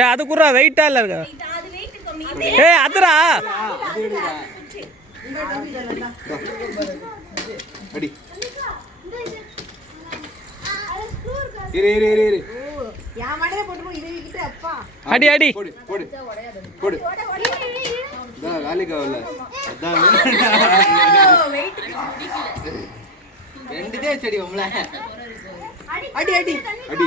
ஏ அதுக்குற வெயிட்டா இல்ல இருக்கா ஏ அதுரா அடி அடி அடி ரெண்டுதே செடி அடி அடி அடி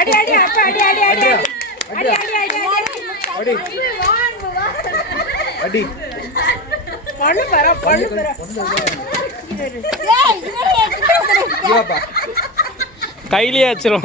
அடி கையிலே அச்சிரும்